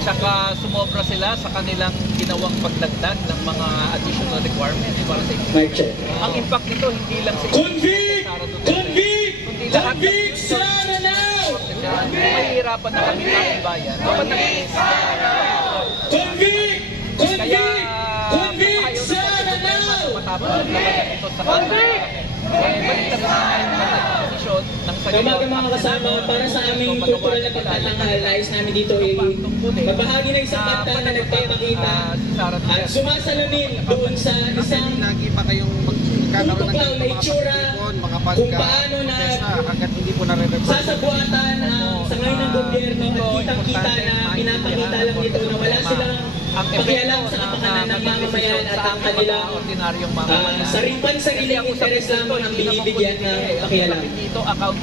At saka sumobra sila sa kanilang ginawang pagdagdag ng mga additional requirements para sa impeachment. Ang impact nito hindi lang sa Convict! Convict! Convict! Sara now! Mahihirapan na kami ng bayan. Convict! Convict! Convict! Sara now! Convict! Kamaga mga kasama, para sa aming kultural na pagtatanghal, nais namin dito ay mabahagi ng isang kanta na nagpapakita at sumasalamin doon sa isang tutuklaw na itsura kung paano na sasabuatan sa ngayon ng gobyerno at kitang-kita na pinapakita lang ito na wala silang pakialam sa kapakanan ng mamamayan at ang kanilang sariling interes lamang ang binibigyan ng pakialam.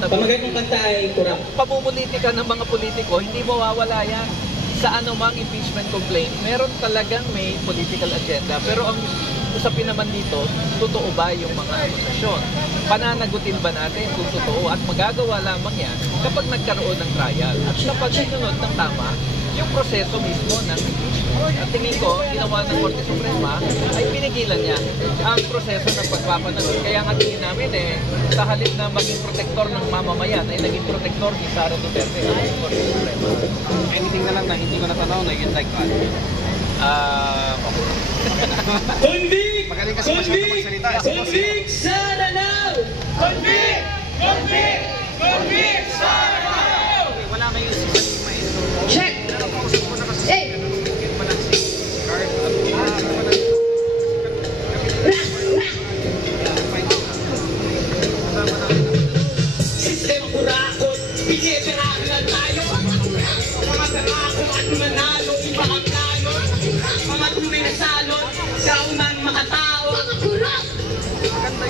Pamagat ng kanta ay kurang. Pamumulitika ng mga politiko, hindi mawawala yan. Sa anumang impeachment complaint, meron talagang may political agenda. Pero ang usapin naman dito, totoo ba yung mga akusasyon? Pananagutin ba natin kung totoo? At magagawa lamang yan kapag nagkaroon ng trial. At kapag sinunod ng tama, yung proseso mismo ng impeachment. At tingin ko, ginawa ng Korte Suprema ay pinigilan niya ang proseso ng pagpapanalod. Kaya nga tingin namin sa halip na maging protektor ng mamamayan, ay naging protektor ni Sara Duterte ng Korte Suprema. Anything na lang na hindi ko natanong na yun like what? Convict! Magaling kasi masyado magsalita. Convict! Sara now! Convict! Convict! Convict! Sara now! Wala kayong sistema ito. Check! Hey! Sistema kurakot, pinipirahan lang tayo. Mga tarakot at manalo, iba ang plano. Mga tunay na salot, kaunan makatao.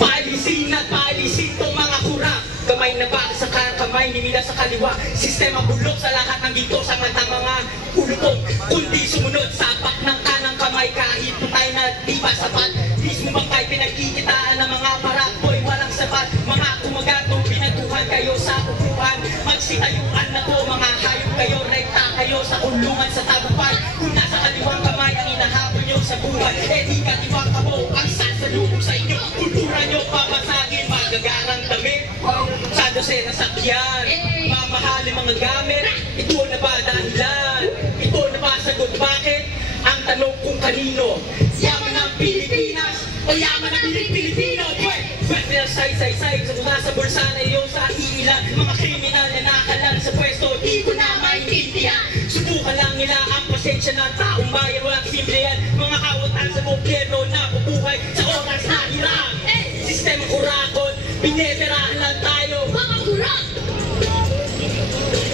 Paalisin at paalisin tong mga kurap. Kamay na ba sa kamay, nimila sa kaliwa. Sistema bulok sa lahat ng ginto sa mata mga ulutong. Kundi sumunod sa pak ng kanang kamay kahit tayo na di ba sapat. Mismo bang kayo pinagkikitaan ng mga paraboy walang sapat. Mga kumagatong pinatuhan kayo sa upuan. Magsitayuan na to mga hayop kayo. Rekta kayo sa kulungan sa tagupan. Kung nasa kaliwang kamay ang inahabol nyo sa buhay, di ka ibang kabo ang sasalubong sa inyo. Kultura nyo papasagin magagarang damit. Sa dosena sakyan, mamahalin mga gamit. Ito na ba dahilan? Ito na ba sagot? Bakit? Ang tanong kung kanino? Yaman ng Pilipinas o yaman ng Pilipino? Pwede na say-say-say sa bulsa na iyo sa iilan. Mga kriminal na nakalan sa pwesto, di ko na maintindihan. Subukan lang nila ang pasensya ng taong bayan. Walang simple yan. Mga kawatan sa gobyerno na bubuhay sa oras na hirap. Sistema kurakot, pineterahan lang tayo. Mga kurak!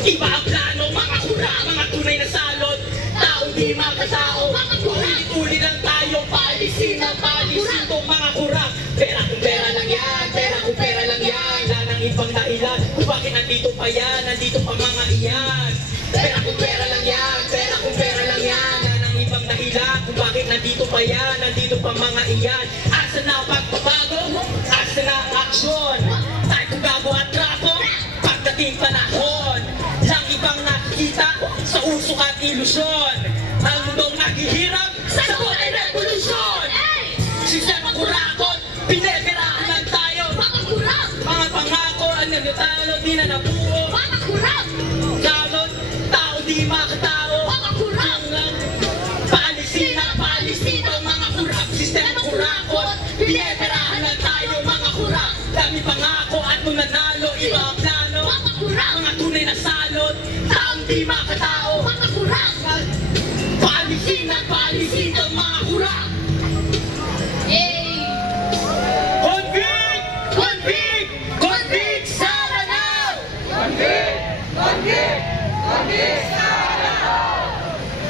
Iba ang plano, mga kurak, mga tunay na salot. Taong di makatao, mga kurak. Uli-uli lang tayo, paalisin ang paalisin itong mga kurak. Pera kung pera lang yan, pera kung pera lang yan. Wala nang ibang dahilan, kung bakit nandito pa yan, nandito pa mga iyan. Pera kung pera lang yan, pera kung pera lang yan. Wala nang ibang dahilan, kung bakit nandito pa yan, nandito pa mga iyan. Asa na ang pagbabago? Asa na ang aksyon? Tayo kung gago at trapo, pagdating panahon. Lang ibang nakikita sa usok at ilusyon. Ang mundong naghihirap, sagot ay revolusyon. Sistema kurakot, pineperahan lang tayo. Mga kurak! Mga pangako, ang nagtalo, di na nabuo. Mga kurak! Kalot, tao di makatao. Mga kurak! Paalisin na paalisin ang mga kurak. Sistema kurakot, pineperahan lang tayo. Mga kurak! Dami pangako at nung nanalo, iba ang plano. Mga kurak! Mga tunay na salot, taong di makatao. Mga kurak! Paalisin at paalisin ang mga kurak. Convict! Convict! Convict! Sara now! Convict! Convict! Convict! Sara now!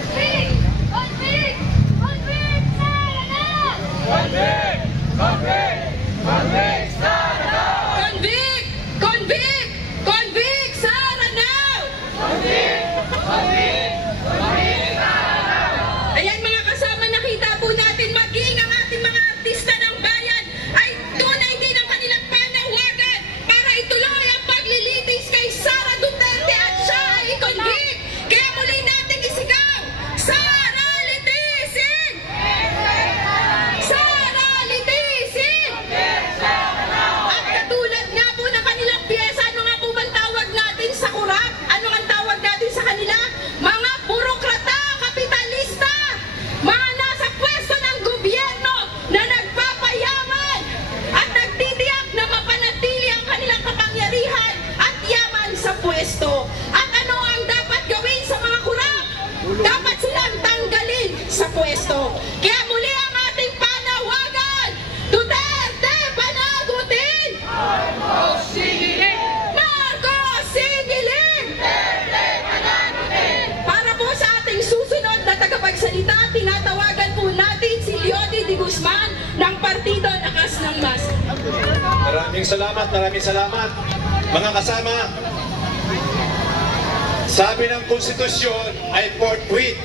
Convict! Convict! Convict! Sara now! Convict! Convict! Convict! Sara now! Convict! Convict! Convict! Sara now! Convict! Convict! Convict! Sara now! Ayan mga kasama tinatawagan po natin si Leody de Guzman ng Partido Lakas ng Masa. Maraming salamat. Mga kasama, sabi ng konstitusyon ay forthwith.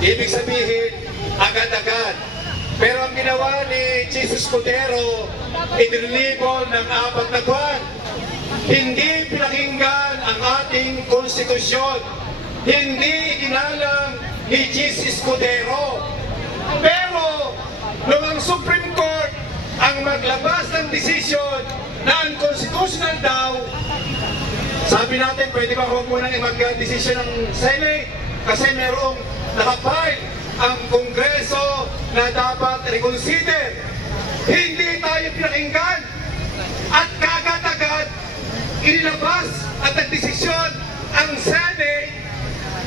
Ibig sabihin, agad-agad. Pero ang ginawa ni Jesus Cordero, inilibol ng 4 na buwan. Hindi pinakinggan ang ating konstitusyon. Hindi ginalang ni Jesus Cordero. Pero, nung ang Supreme Court ang maglabas ng desisyon na unconstitutional daw, sabi natin, pwede ba huwag munang mag-desisyon ng Senate? Kasi merong nakapile ang Kongreso na dapat reconsider. Hindi tayo pinakinggan at kagad-agad inilabas at nagdesisyon ang Senate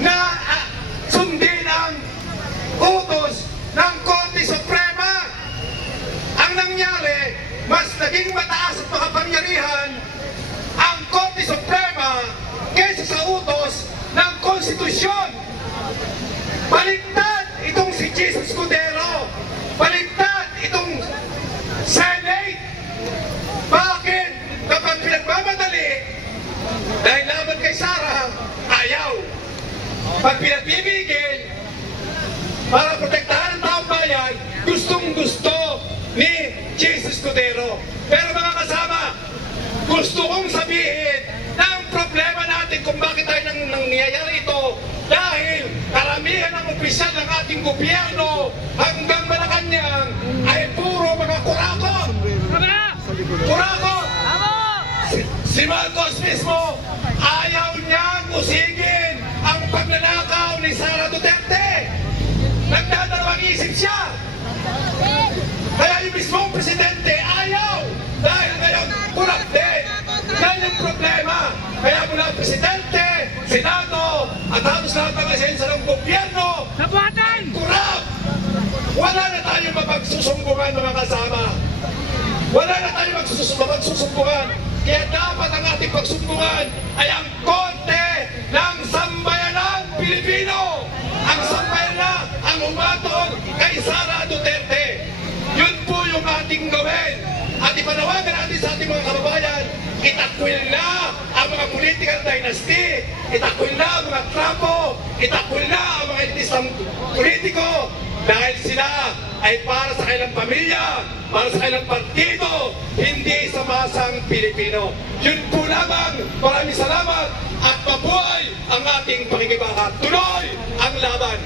na sundin ang utos ng Korte Suprema. Ang nangyari, mas naging mataas at makapangyarihan ang Korte Suprema kaysa sa utos ng Konstitusyon. Baliktad itong si Jesus Cordero. Baliktad itong Senate. Bakit? Kapag pinagmamadali, dahil laban kay Sara, ayaw. Pag pinagbibigil, para protektahan ang taong bayan, gustong-gusto ni Jesus Cordero. Pero mga kasama, gusto kong sabihin na ang problema natin kung bakit tayo nangyayari ito dahil karamihan ng opisyal ng ating gobyerno hanggang Malacanang ay puro mga kurako. Kurako! Si Marcos mismo ayaw niyang usigin ang pagnanakaw ni Sara Duterte. Nagdadalawang isip siya. Kaya yung mismong presidente ayaw dahil ngayon kurap din. Yan yung problema. Kaya mula presidente, senado, at halos lahat ng ahensya ng gobyerno kurap. Wala na tayong mapagsusumbungan mga kasama. Wala na tayong mapagsusumbungan. Kaya dapat ang ating pagsumbungan ay ang Korte ng Sambayanang Pilipino. Ang sambayanan ang umatol kay Sara Duterte. Yun po yung ating gawin. At ipanawagan natin sa ating mga kababayan, itakwil na ang mga political dynasty, itakwil na ang mga trapo, itakwil na ang mga elitistang politiko dahil sila ay para sa kanilang pamilya, para sa kanilang partido, hindi sa masang Pilipino. Yun po lamang. Maraming salamat at mabuhay ang ating pakikibaka. Tuloy ang laban!